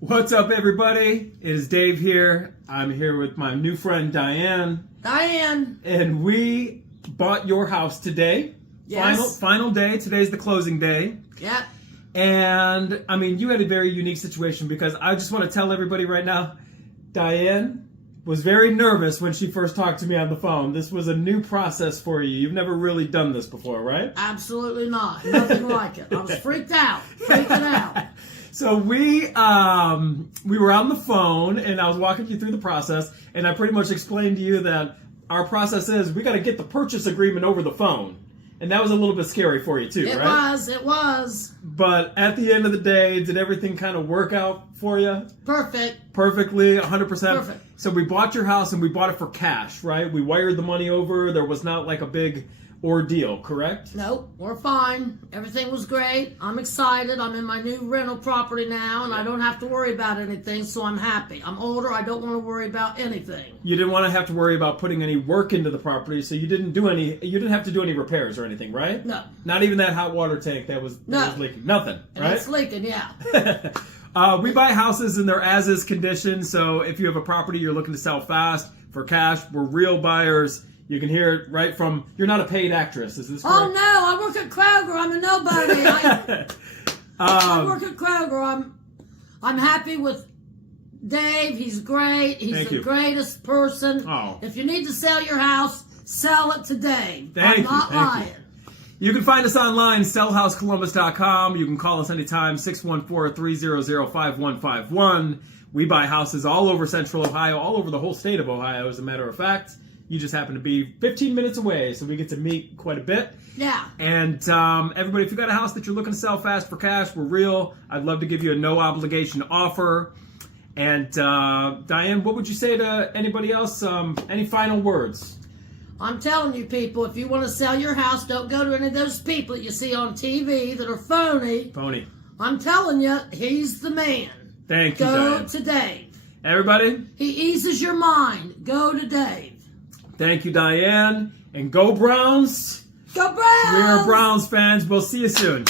What's up, everybody? It is Dave here. I'm here with my new friend, Diane. Diane. And we bought your house today. Yes. Final day. Today's the closing day. Yep. And, I mean, you had a very unique situation because I just want to tell everybody right now, Diane was very nervous when she first talked to me on the phone. This was a new process for you. You've never really done this before, right? Absolutely not. Nothing like it. I was freaked out. Freaking out. So we were on the phone, and I was walking you through the process, and I pretty much explained to you that our process is we got to get the purchase agreement over the phone. And that was a little bit scary for you too, right? It was. But at the end of the day, did everything kind of work out for you? Perfect. Perfectly, 100%? Perfect. So we bought your house, and we bought it for cash, right? We wired the money over. There was not like a big ordeal, correct? Nope, we're fine. Everything was great. I'm excited. I'm in my new rental property now, and I don't have to worry about anything, so I'm happy. I'm older. I don't want to worry about anything. You didn't want to have to worry about putting any work into the property, so you didn't have to do any repairs or anything, right? No. Not even that hot water tank that was leaking. Nothing, And right? it's leaking, yeah. We buy houses in their as-is condition, so if you have a property you're looking to sell fast for cash, we're real buyers. You can hear it right from, you're not a paid actress, is this correct? Oh, no, I work at Kroger. I'm a nobody. I work at Kroger. I'm happy with Dave. He's great. He's the greatest person. Oh. If you need to sell your house, sell it to Dave. I'm not lying. You can find us online, sellhousecolumbus.com. You can call us anytime, 614-300-5151. We buy houses all over Central Ohio, all over the whole state of Ohio, as a matter of fact. You just happen to be 15 minutes away, so we get to meet quite a bit. Yeah. And everybody, if you've got a house that you're looking to sell fast for cash, we're real. I'd love to give you a no-obligation offer. And Diane, what would you say to anybody else? Any final words? I'm telling you, people, if you want to sell your house, don't go to any of those people that you see on TV that are phony. Phony. I'm telling you, he's the man. Thank you, Go Diane. to Dave. Everybody? He eases your mind. Go to Dave. Thank you, Diane. And go Browns. Go Browns! We're Browns fans. We'll see you soon.